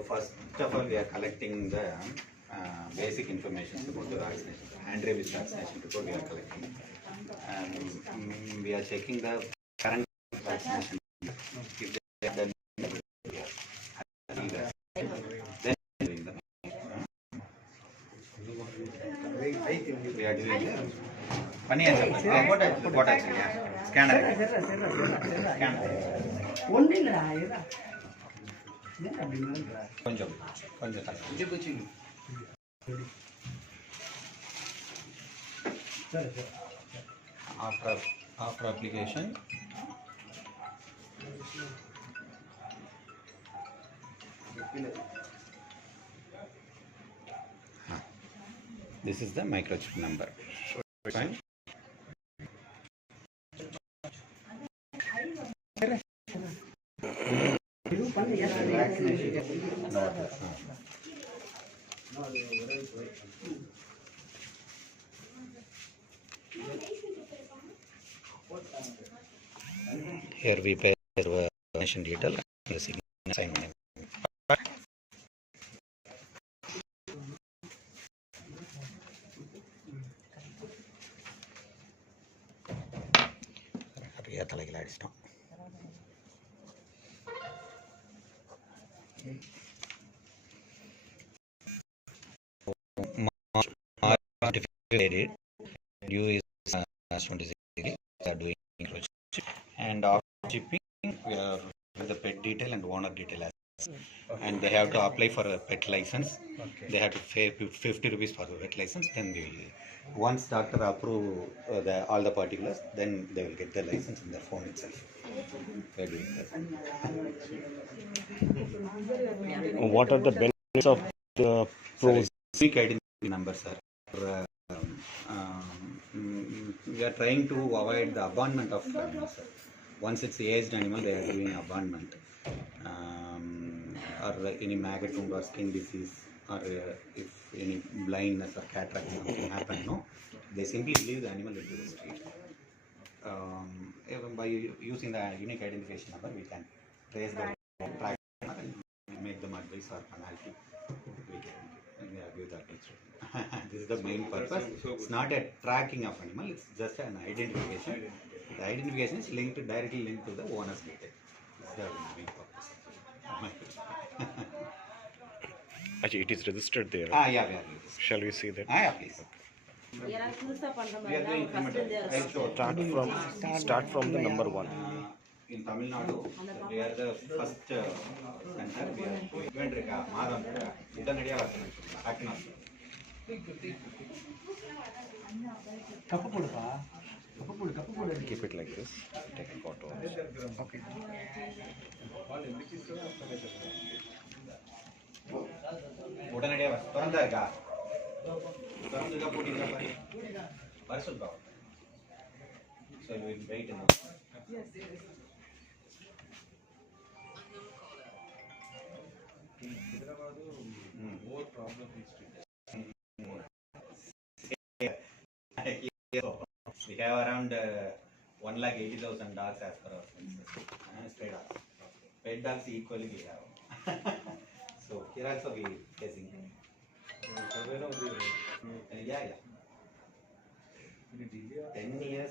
first of all, we are collecting the basic information about the vaccination. Hand rabies vaccination report we are collecting. And we are checking the current vaccination. If they have done, then we are doing the what actually? Scanner. కొంచెం after application this is the microchip number. Fine. Here we pair vaccination detail and the signature assignment. Due is 26 degree. We are doing and after shipping we are with the pet detail and owner detail as and they have to apply for a pet license. They have to pay 50 rupees for the pet license. Then we will, once doctor approve all the particulars, then they will get the license in their phone itself. We are doing that. What are the benefits of the pros? Unique identity number, sir. We are trying to avoid the abandonment of animals. Once it's aged animal, they are doing abandonment, or any maggot wound or skin disease, or if any blindness or cataract something happen, no, they simply leave the animal into the street. Even by using the unique identification number, we can trace the track and make them advice or penalty. We can give that. This is the main purpose. It's not a tracking of animal, it's just an identification. The identification is directly linked to the owner's detail. This is the main purpose. Actually, it is registered there. Yeah. Shall we see that? Yeah, please. We are doing start from the number 1. In Tamil Nadu, we are the first center. We are Keep it like this. Take a photo. Okay. So we will wait. More problem we have around 1,80,000 dogs as per our census. Stray dogs. Pet dogs equally we have. So here also we facing. Yeah. 10 years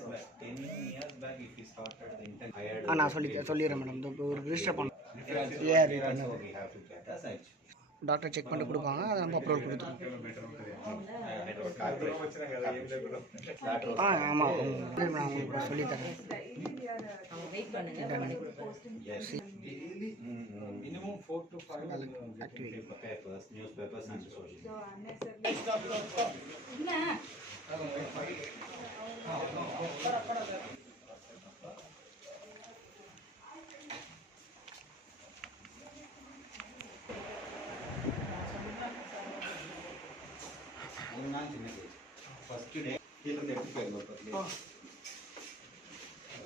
back if we started the intent hired. சொல்லிடுறேன் madam. ஒரு register பண்ண we have to get a site. Doctor check பண்ணி கொடுப்பாங்க, அதை நம்ம அப்ரோட் கொடுத்துருவோம். ஆமாம், நான் உங்களுக்கு சொல்லித்தரேன். Minimum 4 to 5 papers, newspapers and social. First day, here and there to pay.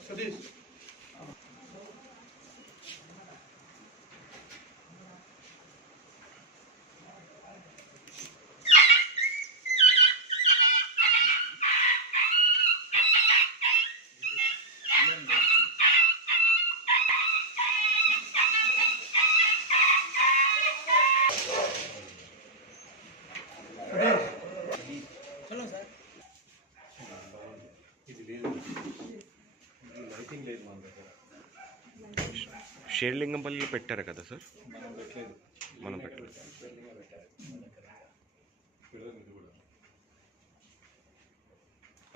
So this. షేర్లింగంపల్లిలో పెట్టారు కదా సార్? మనం పెట్టలేదు.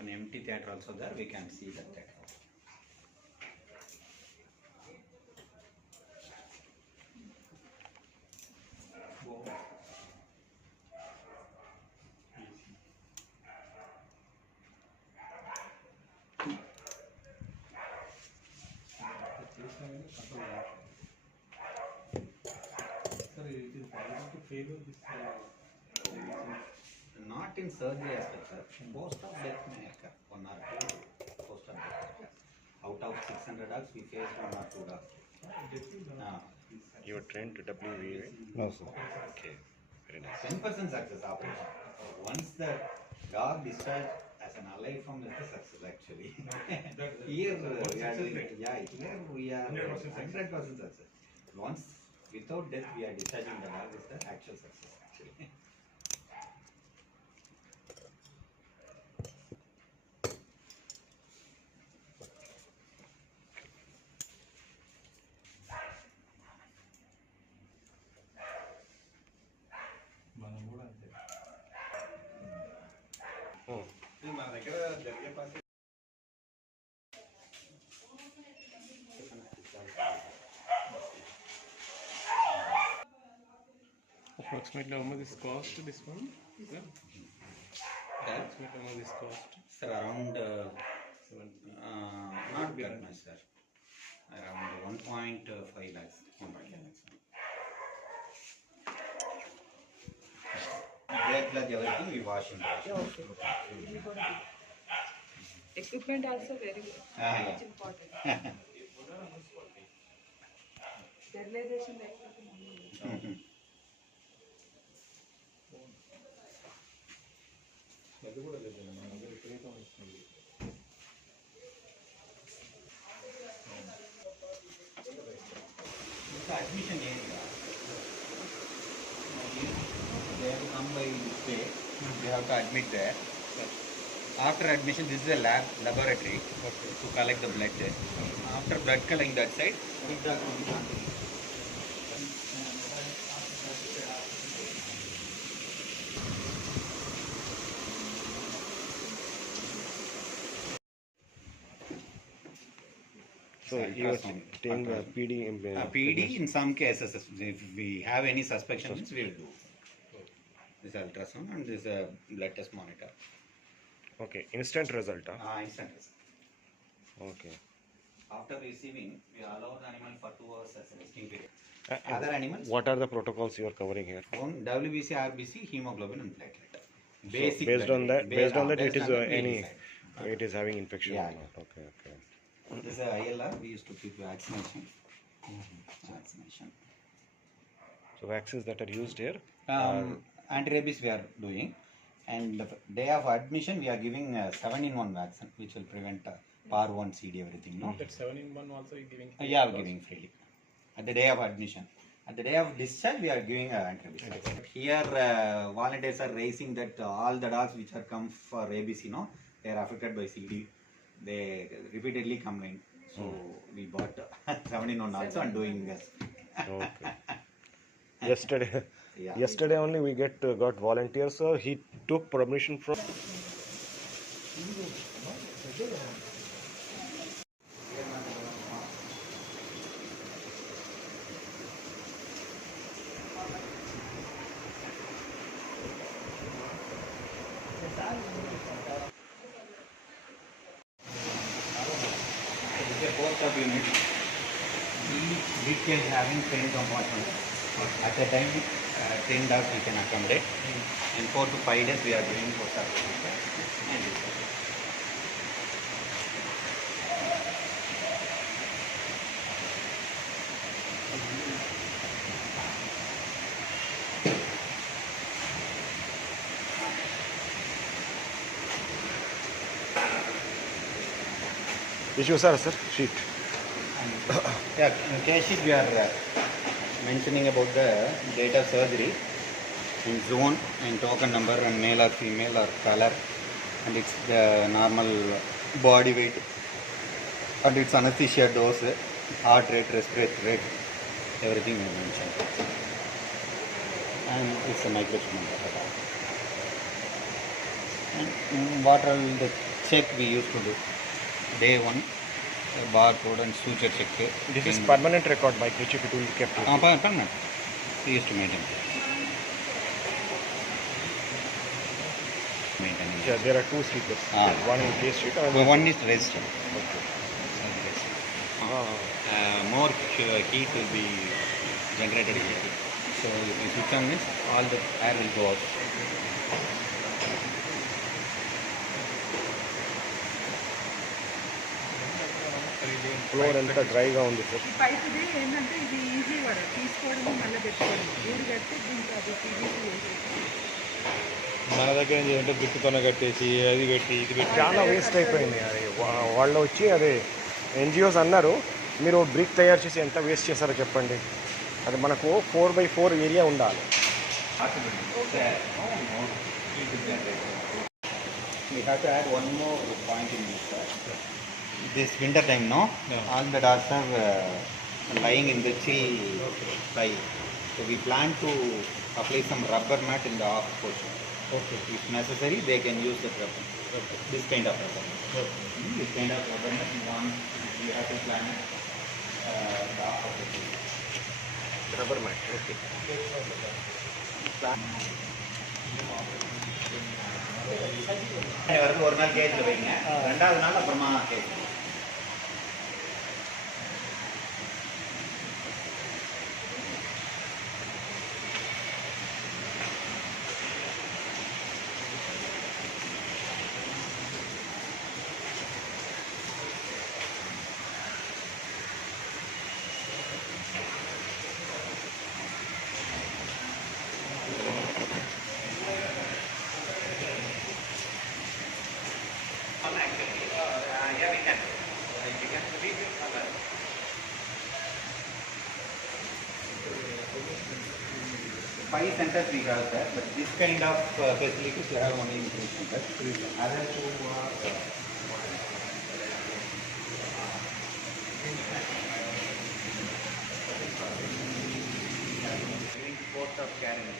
An empty theatre also there, we can see that theatre. Not in surgery aspect, sir. Post of death may occur, 1 or 2 post of death occur. Out of 600 dogs, we face 1 or 2 dogs. You are trained to WVA? No, sir. Okay, very nice. 10% success operation. Once the dog discharged as an alive from the success actually. Here we are doing, here we are 100% success. Once without death we are discharging the dog is the actual success actually. Approximately how much is cost this one? Sir? Approximately how much is cost? Sir, around not that much, sir. Around 1.5 lakhs. 1.5 lakhs. Blood plug everything we wash in wash. Equipment also very Yeah. much important. Sterilization equipment. Admission area. They have to come by this way. They have to admit there. After admission, this is a laboratory to collect the blood. After blood collecting that side, big dog will be continued. So you are taking PD. PD in some cases, if we have any suspicions, we will do this ultrasound and this blood test monitor. Okay, instant result. Instant result. Okay. After receiving, we allow the animal for 2 hours as a resting period. Other animals, What are the protocols you are covering here? on WBC, RBC, hemoglobin and platelet. So Basic. based blood on that, test. based on that, Based it is on that, we any, decide. it is having infection Yeah, or not. Okay, okay. This is ILR, we used to keep vaccination. Vaccination. So vaccines that are used here. Anti-rabies we are doing, and the day of admission we are giving 7-in-1 vaccine, which will prevent PAR1, CD, everything. No? That 7-in-1 also you giving? Yeah, we are giving freely. At the day of admission. At the day of discharge, we are giving anti-rabies vaccine. Here, volunteers are raising that all the dogs which are come for rabies, they are affected by CD. They repeatedly complain. So we bought 7-in-1 also and doing this. Okay. Yesterday, Yeah. yesterday only we got volunteers. So he took permission from. These are both sub units. Each detail having 10 compartments. At a time, 10 dogs we can accommodate. In 4 to 5 days, we are doing for service. Issue sir, sheet. Yeah, in case sheet we are mentioning about the date of surgery in zone and token number and male or female or color, and it's the normal body weight and its anesthesia dose heart rate, respiratory rate, everything we mentioned. And it's a microinstrument. And what all the check we used to do? Day one, barcode and suture check. This is permanent record by which it will be kept. Permanent. We used to maintain. Yeah, there are two sleepers. One in case sheet and One is registered. okay. More heat will be generated here. So if you switch on this, all the air will go out. Floor అంతా డ్రైగా ఉంది sir. ఈ పైపుది ఏంటంటే ఇది easy కూడా తీసుకోవడము మళ్ళీ పెట్టుకోవడం ఊరు కట్టి దీనికి అది పీవీసీ వేసేసి మన దగ్గర ఏం చేయాలంటే బిట్టుతోనే కట్టేసి అది పెట్టి ఇది పెట్టి చాలా వేస్ట్ అయిపోయింది అది. వాళ్ళు వచ్చి అదే ఎన్జిఓస్ అన్నారు మీరు బ్రిక్ తయారు చేసి ఎంత వేస్ట్ చేశారో చెప్పండి. అది మనకు 4x4 ఏరియా ఉండాలి. We have to add one more point in this. This winter time, no? All the dogs are lying in the chill side. So we plan to apply some rubber mat in the off portion. Okay. If necessary, they can use the rubber. This kind of rubber. This kind of rubber mat we want. We have to plan the off portion. Rubber mat. Okay. ஒரு நாள் கேஜில் வைங்க, ரெண்டாவது நாள் அப்புறமா cage. Five centers we have, sir, but this kind of facilities we have only in 3 centers. Others who are giving support of caring.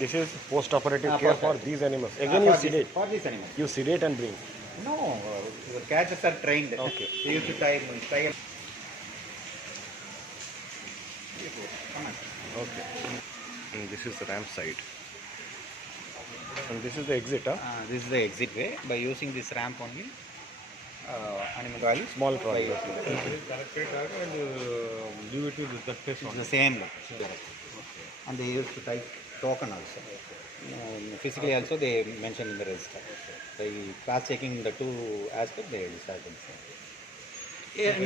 This is post-operative care for these animals. Again you sedate. For these animals. You sedate and bring. No, the catchers are trained. Okay. They used to tie. Come on. Okay. And this is the ramp side. And this is the exit, huh? This is the exit way. By using this ramp only, animal value Small trolley. కరెక్టే కాదు and leave it with that face is the same look. And they used to type token also. Physically also they mentioned in the register. By class checking the two aspects they decided.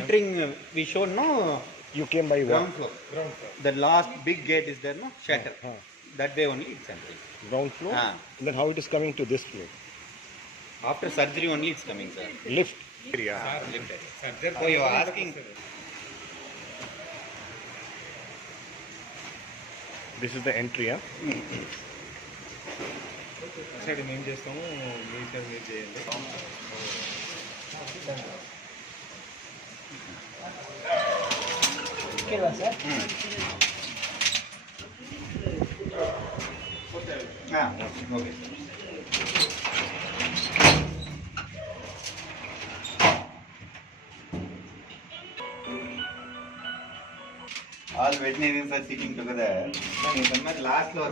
Entering, we showed no You came by ground what? floor. The last big gate is there, no shutter. That way only it's entering. Ground floor? And then how it is coming to this floor? After surgery only it's coming, sir. Lift area. Lifted. So you are asking. This is the entry, huh? Side మేము చేస్తాము మిగతా మీరు చేయండి. Okay. All veterinarians are sitting together. Last floor.